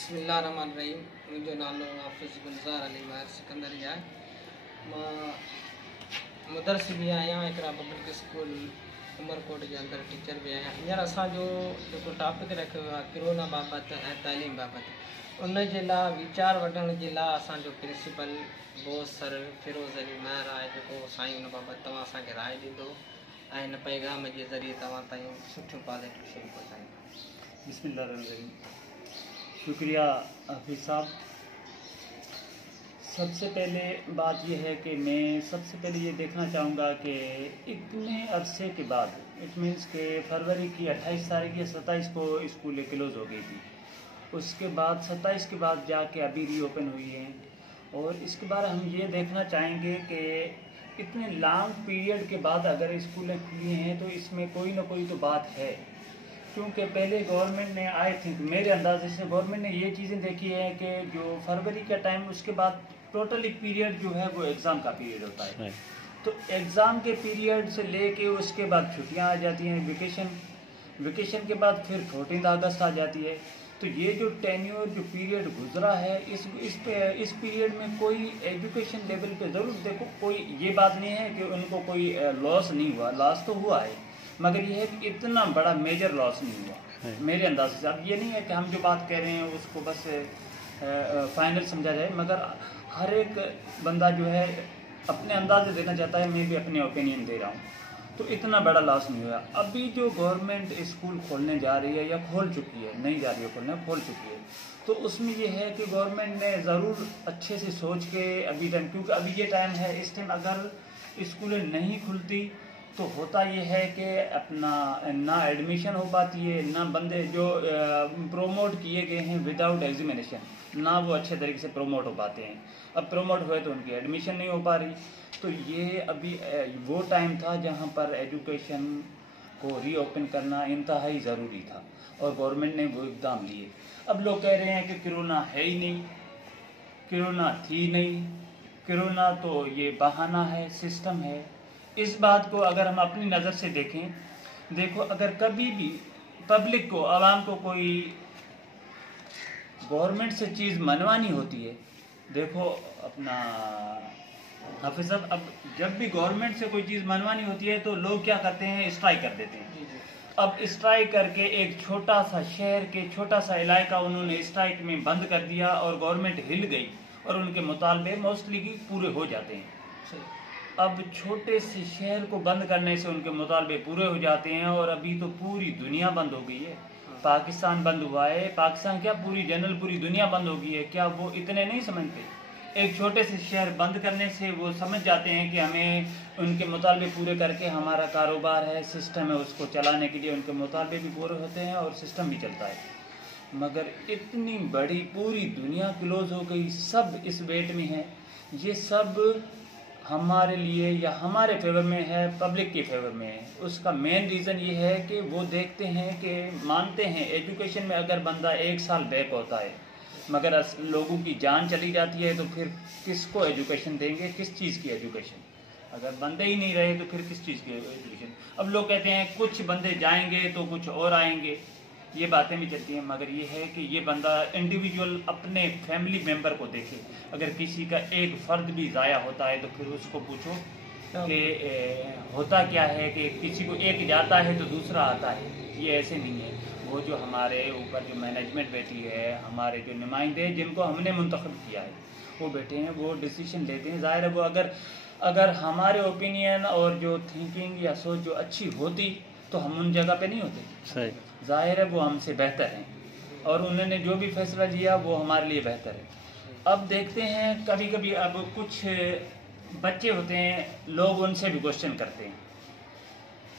बिस्मिल्लाहिर्रहमानिर्रहीम। मुंहिंजो नालो हाफ़िज़ गुलज़ार अली महर सिकंदरी आहे। मां मुदरस भी आहियां हिकिड़ा पब्लिक स्कूल उमरकोट जे अंदरि टीचर भी आहियां। हींअर असांजो जेको टॉपिक रखियो आहे किरोना बाबति ऐं तालीम बाबति, उन जे लाइ वीचार वठण जे लाइ असांजो प्रिंसिपल बोस सर फिरोज़ अली महर आहे, जेको साईं उन बाबति तव्हां असांखे राय ॾींदो ऐं हिन पैगाम जे ज़रिए तव्हां ताईं सुठियूं पॉज़िटिव शयूं पहुचाईंदो। बिस्मिल्लाहिर्रहमानिर्रहीम। शुक्रिया हाफिज़ साहब। सबसे पहले बात यह है कि मैं सबसे पहले ये देखना चाहूँगा कि इतने अरसे के बाद, इट मीन्स के फरवरी की 28 तारीख या 27 को स्कूलें क्लोज़ हो गई थी, उसके बाद 27 के बाद जाके अभी रीओपन हुई हैं। और इसके बाद हम ये देखना चाहेंगे कि इतने लॉन्ग पीरियड के बाद अगर स्कूलें खुली हैं तो इसमें कोई ना कोई तो बात है, क्योंकि पहले गवर्नमेंट ने, आई थिंक मेरे अंदाजे से गवर्नमेंट ने ये चीज़ें देखी है कि जो फरवरी का टाइम, उसके बाद टोटली पीरियड जो है वो एग्ज़ाम का पीरियड होता है। तो एग्ज़ाम के पीरियड से लेके उसके बाद छुट्टियां आ जाती हैं, वेकेशन के बाद फिर 14 अगस्त आ जाती है। तो ये जो टेन्योर जो पीरियड गुजरा है, इस पीरियड में कोई एजुकेशन लेवल पे ज़रूर देखो, कोई ये बात नहीं है कि उनको कोई लॉस नहीं हुआ, लॉस तो हुआ है, मगर ये है कि इतना बड़ा मेजर लॉस नहीं हुआ मेरे अंदाजे से। अब ये नहीं है कि हम जो बात कह रहे हैं उसको बस फाइनल समझा जाए, मगर हर एक बंदा जो है अपने अंदाजे देना चाहता है, मैं भी अपने ओपिनियन दे रहा हूँ। तो इतना बड़ा लॉस नहीं हुआ। अभी जो गवर्नमेंट स्कूल खोलने जा रही है या खोल चुकी है, नहीं जा रही है खोलने, खोल चुकी है, तो उसमें ये है कि गवर्नमेंट ने ज़रूर अच्छे से सोच के अभी टाइम, क्योंकि अभी ये टाइम है, इस टाइम अगर स्कूलें नहीं खुलती तो होता ये है कि अपना ना एडमिशन हो पाती है, ना बंदे जो प्रोमोट किए गए हैं विदाउट एग्जामिनेशन, ना वो अच्छे तरीके से प्रोमोट हो पाते हैं। अब प्रोमोट हुए तो उनकी एडमिशन नहीं हो पा रही। तो ये अभी वो टाइम था जहाँ पर एजुकेशन को रीओपन करना इंतहाई ज़रूरी था और गवर्नमेंट ने वो इक़दाम लिए। अब लोग कह रहे हैं कि कोरोना है ही नहीं, कोरोना थी नहीं, कोरोना तो ये बहाना है, सिस्टम है। इस बात को अगर हम अपनी नज़र से देखें, देखो अगर कभी भी पब्लिक को, आवाम को कोई गवर्नमेंट से चीज़ मनवानी होती है, देखो अपना हाफिज़ साहब, अब जब भी गवर्नमेंट से कोई चीज़ मनवानी होती है तो लोग क्या करते हैं, स्ट्राइक कर देते हैं। अब स्ट्राइक करके एक छोटा सा शहर के छोटा सा इलाका उन्होंने स्ट्राइक में बंद कर दिया और गवर्नमेंट हिल गई और उनके मुतालबे मोस्टली की पूरे हो जाते हैं। अब छोटे से शहर को बंद करने से उनके मुतालबे पूरे हो जाते हैं और अभी तो पूरी दुनिया बंद हो गई है। पाकिस्तान बंद हुआ है, पाकिस्तान क्या पूरी पूरी दुनिया बंद हो गई है। क्या वो इतने नहीं समझते? एक छोटे से शहर बंद करने से वो समझ जाते हैं कि हमें उनके मुतालबे पूरे करके हमारा कारोबार है, सिस्टम है, उसको चलाने के लिए उनके मुतालबे भी पूरे होते हैं और सिस्टम भी चलता है। मगर इतनी बड़ी पूरी दुनिया क्लोज हो गई, सब इस वेट में है। ये सब हमारे लिए या हमारे फेवर में है, पब्लिक के फेवर में है। उसका मेन रीज़न ये है कि वो देखते हैं कि मानते हैं एजुकेशन में अगर बंदा 1 साल बैक होता है मगर लोगों की जान चली जाती है तो फिर किसको एजुकेशन देंगे, किस चीज़ की एजुकेशन? अगर बंदे ही नहीं रहे तो फिर किस चीज़ की एजुकेशन? अब लोग कहते हैं कुछ बंदे जाएंगे तो कुछ और आएंगे, ये बातें भी चलती हैं, मगर ये है कि ये बंदा इंडिविजुअल अपने फैमिली मेंबर को देखे। अगर किसी का एक फ़र्द भी ज़ाया होता है तो फिर उसको पूछो कि होता क्या है कि किसी को एक जाता है तो दूसरा आता है। ये ऐसे नहीं है। वो जो हमारे ऊपर जो मैनेजमेंट बैठी है, हमारे जो नुमाइंदे जिनको हमने मुंतखब किया है, वो बैठे हैं, वो डिसीजन लेते हैं। ज़ाहिर है वो अगर हमारे ओपिनियन और जो थिंकिंग या सोच जो अच्छी होती तो हम उन जगह पे नहीं होते। सही, ज़ाहिर है वो हमसे बेहतर हैं और उन्होंने जो भी फैसला लिया वो हमारे लिए बेहतर है। अब देखते हैं कभी कभी अब कुछ बच्चे होते हैं, लोग उनसे भी क्वेश्चन करते हैं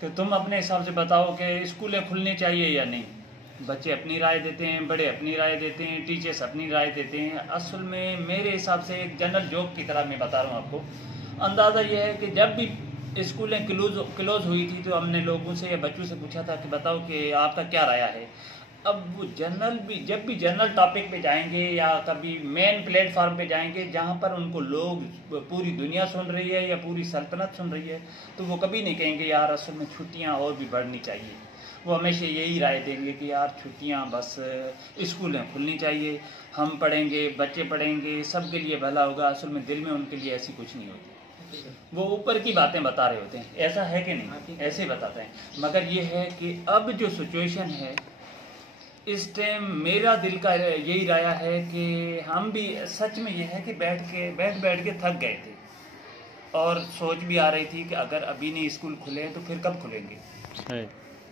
कि तुम अपने हिसाब से बताओ कि स्कूलें खुलनी चाहिए या नहीं। बच्चे अपनी राय देते हैं, बड़े अपनी राय देते हैं, टीचर्स अपनी राय देते हैं। असल में मेरे हिसाब से एक जनरल जोक की तरह मैं बता रहा हूँ आपको। अंदाज़ा ये है कि जब भी स्कूलें क्लोज हुई थी तो हमने लोगों से या बच्चों से पूछा था कि बताओ कि आपका क्या राय है। अब वो जब भी जनरल टॉपिक पे जाएंगे या कभी मेन प्लेटफार्म पे जाएंगे जहाँ पर उनको लोग पूरी दुनिया सुन रही है या पूरी सल्तनत सुन रही है, तो वो कभी नहीं कहेंगे यार असल में छुट्टियाँ और भी बढ़नी चाहिए। वो हमेशा यही राय देंगे कि यार छुट्टियां बस स्कूलें खुलनी चाहिए, हम पढ़ेंगे, बच्चे पढ़ेंगे, सबके लिए भला होगा। असल में दिल में उनके लिए ऐसी कुछ नहीं होती, वो ऊपर की बातें बता रहे होते हैं, ऐसा है कि नहीं, ऐसे बताते हैं। मगर ये है कि अब जो सिचुएशन है इस टाइम मेरा दिल का यही राय है कि हम भी सच में ये है कि बैठ के थक गए थे और सोच भी आ रही थी कि अगर अभी नहीं स्कूल खुले तो फिर कब खुलेंगे,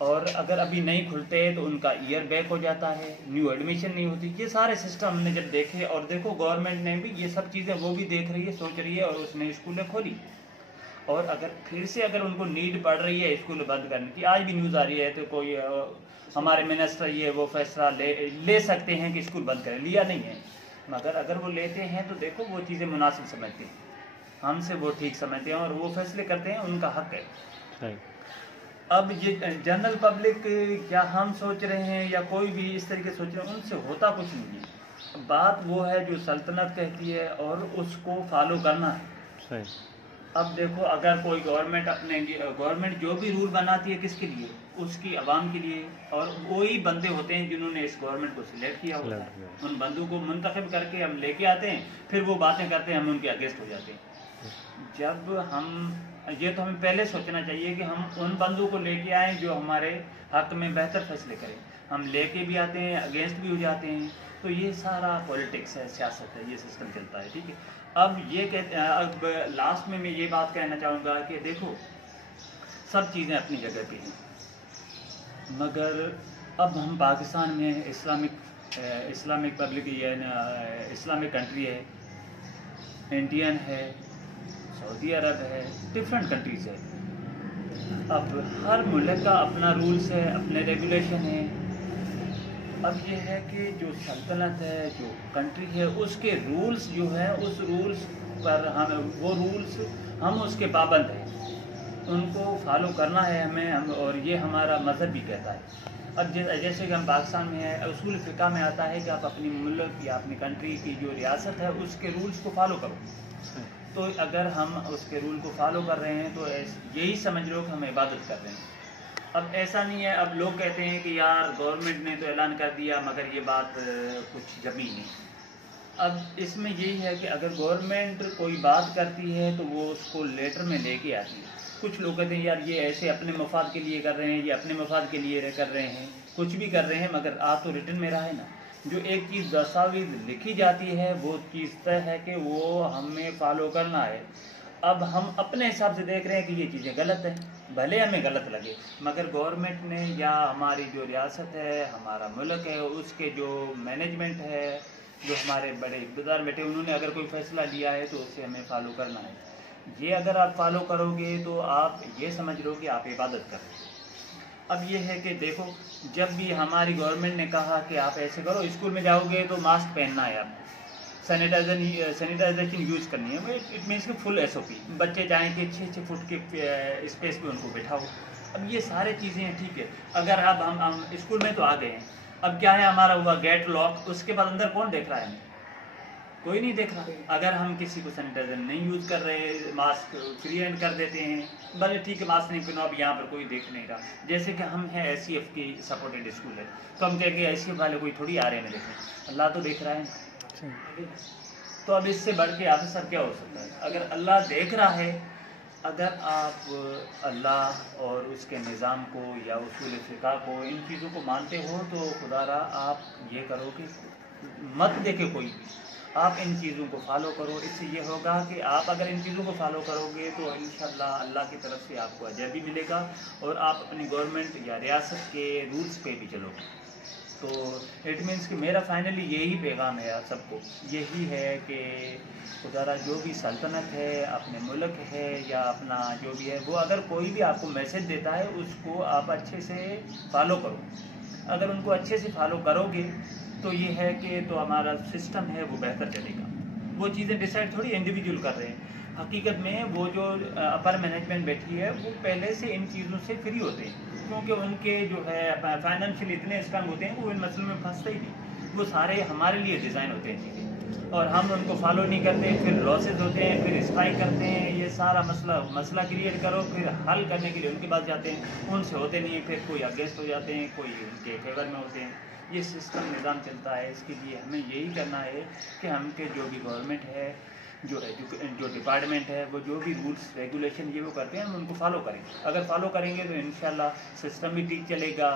और अगर अभी नहीं खुलते तो उनका ईयर बैक हो जाता है, न्यू एडमिशन नहीं होती। ये सारे सिस्टम हमने जब देखे, और देखो गवर्नमेंट ने भी ये सब चीज़ें वो भी देख रही है, सोच रही है, और उसने स्कूलें खोली। और अगर फिर से अगर उनको नीड पड़ रही है स्कूल बंद करने की, आज भी न्यूज़ आ रही है, तो कोई हमारे मिनिस्टर ये वो फैसला ले सकते हैं कि स्कूल बंद करें, लिया नहीं है, मगर अगर वो लेते हैं तो देखो वो चीज़ें मुनासिब समझते हैं, हमसे वो ठीक समझते हैं और वो फैसले करते हैं, उनका हक है। अब ये जनरल पब्लिक क्या हम सोच रहे हैं या कोई भी इस तरीके सोच रहे हैं, उनसे होता कुछ नहीं है। बात वो है जो सल्तनत कहती है और उसको फॉलो करना है। अब देखो अगर कोई गवर्नमेंट जो भी रूल बनाती है किसके लिए, उसकी आवाम के लिए, और वही बंदे होते हैं जिन्होंने इस गवर्नमेंट को सिलेक्ट किया होता है, उन बंदों को मुंतखब करके हम लेके आते हैं, फिर वो बातें करते हैं, हम उनके अगेंस्ट हो जाते हैं। जब हम ये तो हमें पहले सोचना चाहिए कि हम उन बंदों को लेके आएँ जो हमारे हक में बेहतर फैसले करें। हम लेके भी आते हैं, अगेंस्ट भी हो जाते हैं, तो ये सारा पॉलिटिक्स है, सियासत है, ये सिस्टम चलता है, ठीक है। अब लास्ट में मैं ये बात कहना चाहूँगा कि देखो सब चीज़ें अपनी जगह पे हैं, मगर अब हम पाकिस्तान में इस्लामिक पब्लिक है, इस्लामिक कंट्री है, इंडियन है, सऊदी अरब है, डिफरेंट कंट्रीज़ है। अब हर मुल्क का अपना रूल्स है, अपने रेगुलेशन है। अब ये है कि जो सल्तनत है, जो कंट्री है, उसके रूल्स जो है, उस रूल्स पर हम उसके पाबंद हैं, उनको फॉलो करना है हमें, और ये हमारा मज़हब भी कहता है। अब जैसे कि हम पाकिस्तान में है, उसूल फ़िक़्ह में आता है कि आप अपनी मुल्क या अपनी कंट्री की जो रियासत है उसके रूल्स को फॉलो करो। तो अगर हम उसके रूल को फॉलो कर रहे हैं तो यही समझ लो कि हम इबादत कर रहे हैं। अब ऐसा नहीं है, अब लोग कहते हैं कि यार गवर्नमेंट ने तो ऐलान कर दिया मगर ये बात कुछ जमी नहीं। अब इसमें यही है कि अगर गवर्नमेंट कोई बात करती है तो वो उसको लेटर में लेके आती है। कुछ लोग कहते हैं यार ये ऐसे अपने मफाद के लिए कर रहे हैं, ये अपने मफाद के लिए कर रहे हैं, कुछ भी कर रहे हैं, मगर आ तो रिटर्न में रहा है ना। जो एक चीज़ दस्तावेज लिखी जाती है वो चीज़ तय है कि वो हमें फॉलो करना है। अब हम अपने हिसाब से देख रहे हैं कि ये चीज़ें गलत है, भले हमें गलत लगे, मगर गवर्नमेंट ने या हमारी जो रियासत है, हमारा मुल्क है, उसके जो मैनेजमेंट है, जो हमारे बड़े इक़्तिदार बैठे, उन्होंने अगर कोई फ़ैसला लिया है तो उसे हमें फॉलो करना है। ये अगर आप फॉलो करोगे तो आप ये समझ लो कि आप इबादत कर रहे हो। अब ये है कि देखो जब भी हमारी गवर्नमेंट ने कहा कि आप ऐसे करो, स्कूल में जाओगे तो मास्क पहनना है आपको, सैनिटाइजेशन यूज़ करनी है, इट मीन्स कि फुल SOP। बच्चे जाएंगे 6-6 फुट के स्पेस पे उनको बैठाओ। अब ये सारे चीज़ें हैं, ठीक है। अगर अब हम स्कूल में तो आ गए हैं, अब क्या है, हमारा हुआ गेट लॉक, उसके बाद अंदर कौन देख रहा है हमें? कोई नहीं देख रहा। अगर हम किसी को सैनिटाइजर नहीं यूज़ कर रहे, मास्क फ्री हैंड कर देते हैं, भले ठीक है मास्क नहीं पहनो, अब यहाँ पर कोई देख नहीं रहा। जैसे कि हम हैं SCF की सपोर्टेड स्कूल है, तो हम कहेंगे SCF वाले कोई थोड़ी आ रहे हैं देखें, अल्लाह तो देख रहा है। तो अब इससे बढ़ के ऑफिसर क्या हो सकता है? अगर अल्लाह देख रहा है, अगर आप अल्लाह और उसके निज़ाम को या उसूल फ़िक़्ह को, इन चीज़ों को मानते हो, तो खुदारा आप ये करो कि मत देखे कोई भी, आप इन चीज़ों को फॉलो करो। इससे ये होगा कि आप अगर इन चीज़ों को फॉलो करोगे तो इंशाअल्लाह अल्लाह की तरफ से आपको अजर भी मिलेगा और आप अपनी गवर्नमेंट या रियासत के रूल्स पे भी चलोगे। तो इट मीन्स कि मेरा फाइनली यही पैगाम है आप सबको, यही है कि खुदारा जो भी सल्तनत है, अपने मुल्क है या अपना जो भी है, वो अगर कोई भी आपको मैसेज देता है उसको आप अच्छे से फॉलो करो। अगर उनको अच्छे से फॉलो करोगे तो ये है कि तो हमारा सिस्टम है वो बेहतर चलेगा। वो चीज़ें डिसाइड थोड़ी इंडिविजुअल कर रहे हैं, हकीकत में वो जो अपर मैनेजमेंट बैठी है वो पहले से इन चीज़ों से फ्री होते हैं, क्योंकि उनके जो है फाइनेंशियल इतने स्ट्रांग होते हैं, वो इन मसलों में फंसते ही नहीं। वो सारे हमारे लिए डिज़ाइन होते हैं चीज़ें। और हम उनको फॉलो नहीं करते, फिर लॉसेज होते हैं, फिर स्ट्राइक करते हैं। ये सारा मसला क्रिएट करो, फिर हल करने के लिए उनके पास जाते हैं, उनसे होते नहीं है, फिर कोई अगेंस्ट हो जाते हैं, कोई उनके फेवर में होते हैं। ये सिस्टम निज़ाम चलता है। इसके लिए हमें यही करना है कि हमके जो भी गवर्नमेंट है, जो डिपार्टमेंट है, वो जो भी रूल्स रेगुलेशन ये वो करते हैं, हम उनको फॉलो करें। अगर फॉलो करेंगे तो इंशाल्लाह सिस्टम भी ठीक चलेगा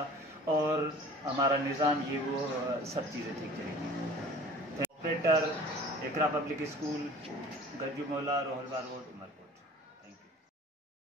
और हमारा निज़ाम ये वो सब चीज़ें ठीक चलेगी। ऑपरेटर, इकरा पब्लिक स्कूल, गज्जू मौला, रोहलवा रोड, उमरकोट।